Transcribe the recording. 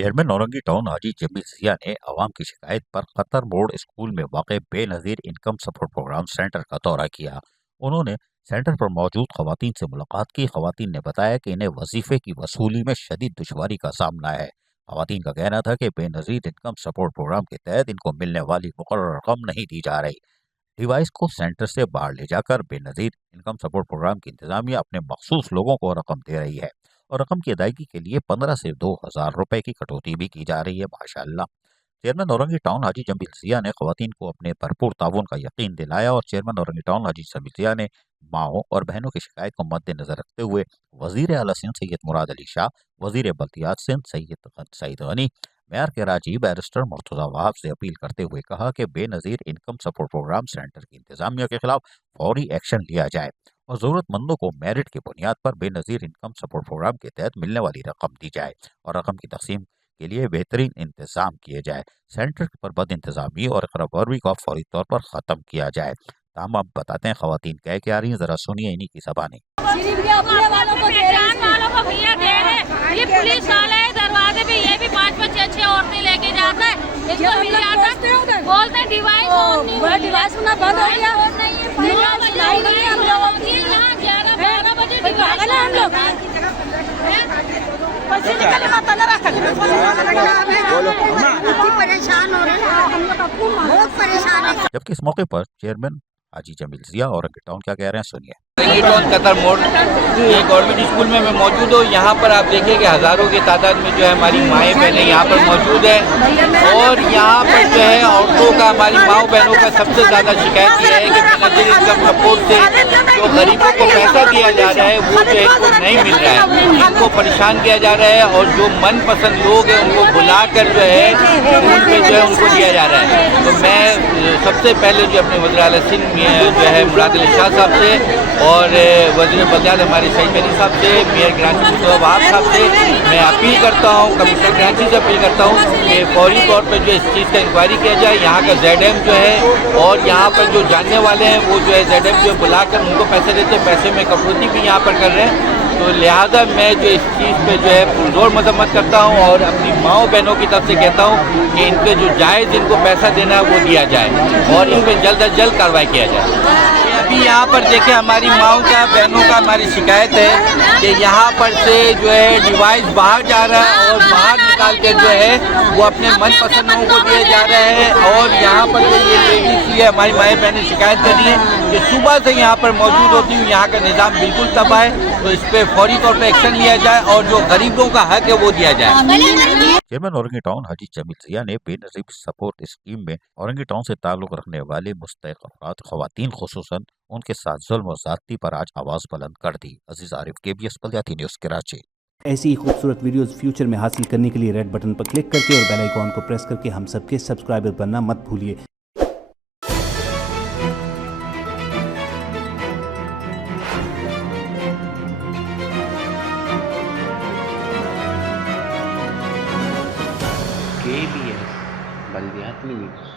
Chairman Naurangi town हाजी जमील जिया ने आवाम की शिकायत पर खतर मोड़ स्कूल में वाक़ Benazir income support programme centre का दौरा किया। उन्होंने सेंटर पर मौजूद खवातीन से मुलाकात की। खवातीन ने बताया कि इन्हें वजीफे की वसूली में शदीद दुश्वारी का सामना है। खवातीन का कहना था कि बेनज़ीर इनकम सपोर्ट प्रोग्राम के तहत इनको मिलने वाली मुकर्रर रकम नहीं दी जा रही। डिवाइस को सेंटर से बाहर ले जाकर बेनज़ीर इनकम सपोर्ट प्रोग्राम की इंतजामिया अपने मखसूस लोगों को रकम दे रही है और रकम की अदायगी के लिए 15 से 2,000 रुपए की कटौती भी की जा रही है। माशाअल्लाह। चेयरमैन नौरंगी टाउन हाजी जमील जिया ने खवातीन को अपने भरपूर ताउन का यकीन दिलाया और चेयरमैन नौरंगी टाउन हाजी जमील जिया ने माओं और बहनों की शिकायत को मद्देनजर रखते हुए वजीर आला सिंध सैयद मुराद अली शाह, वजीर बल्दियात सिंध सईद गनी, मेयर कराची बैरिस्टर मुर्तजा वहाब से अपील करते हुए कहा कि Benazir income support programme centre की इंतजामिया के खिलाफ फौरी एक्शन लिया जाए और ज़रूरतमंदों को मेरिट की बुनियाद पर बेनज़ीर इनकम सपोर्ट प्रोग्राम के तहत मिलने वाली रकम दी जाए और रकम की तकसीम के लिए बेहतरीन इंतजाम किए जाए। सेंटर पर बद इंतजामी और खराबी को फौरी तौर पर ख़त्म किया जाए। हम आप बताते हैं खवातीन कह के आ रही हैं, ज़रा सुनिए इन्हीं की ज़बानी। ये पुलिस वाले दरवाजे पे ये भी 5-5 6 औरतें लेके जाता है, इनको मिल जाता है, बोलते हैं डिवाइस होना बंद हो गया, यहाँ 11-12 बजे हम लोग परेशान हो रहे हैं, हम लोग बहुत परेशान है। जबकि इस मौके पर चेयरमैन हाजी जमील जिया और टाउन क्या कह रहे हैं, सुनिए। कतर मोड़ ये गवर्नमेंट स्कूल में मैं मौजूद हूँ। यहाँ पर आप देखिए कि हज़ारों की तादाद में जो है हमारी माएँ बहनें यहाँ पर मौजूद है और यहाँ पर जो है औरतों का, हमारी माओ बहनों का सबसे ज़्यादा शिकायत ये है कि बेनज़ीर इनकम सपोर्ट से जो गरीबों को पैसा दिया जा रहा है वो जो है इनको नहीं मिल रहा है, इनको परेशान किया जा रहा है और जो मनपसंद लोग हैं उनको बुला कर जो है स्कूल में जो है उनको दिया जा रहा है। तो मैं सबसे पहले जो अपने वज़ीर आला सिंध जो है मुराद अली शाह साहब से और वज़ीर बल्दियात हमारे सईद गनी साहब से, मेयर कराची मुर्तज़ा वहाब साहब से मैं अपील करता हूँ, कमिश्नर कराची से अपील करता हूँ कि फौरी तौर पर जो इस चीज़ का इंक्वायरी किया जाए। यहाँ का ZM जो है और यहाँ पर जो जानने वाले हैं वो जो है ZM जो बुलाकर उनको पैसे देते हैं, पैसे में कटौती भी यहाँ पर कर रहे हैं। तो लिहाजा मैं जो इस चीज़ पे जो है पुरजोर मजम्मत करता हूँ और अपनी माओ बहनों की तरफ से कहता हूँ कि इनके जो जायज़ इनको पैसा देना है वो दिया जाए और इन पर जल्द अज जल्द कार्रवाई किया जाए। अभी यहाँ पर देखें हमारी माओं का, बहनों का हमारी शिकायत है कि यहाँ पर से जो है डिवाइस बाहर जा रहा है और बाहर निकाल के जो है वो अपने मनपसंद लोगों को दिए जा रहे हैं और यहाँ पर जो ये लेडीज ये हमारी माएँ बहनें शिकायत कर रही हैं कि सुबह से यहाँ पर मौजूद होती हूँ, यहाँ का निज़ाम बिल्कुल तबाह है, तो इस पर फौरी तौर पर एक्शन लिया जाए और जो गरीबों का हक है वो दिया जाए। चेयरमैन औरंगी टाउन हाजी जमील जिया ने बेनज़ीर सपोर्ट स्कीम में औरंगी टाउन से ताल्लुक़ रखने वाले मुस्तहिक़ अफ़राद ख़वातीन ख़ुसूसन उनके साथ ज़ुल्म और ज़्यादती पर आज आवाज़ बुलंद कर दी। अज़ीज़ आरिफ, KBS बल्दियाती न्यूज़, कराची। ऐसी ही खूबसूरत वीडियोस फ्यूचर में हासिल करने के लिए रेड बटन पर क्लिक करके और बेल आइकॉन को प्रेस करके हम सबके सब्सक्राइबर बनना मत भूलिए। KBS बल्दियाती न्यूज़।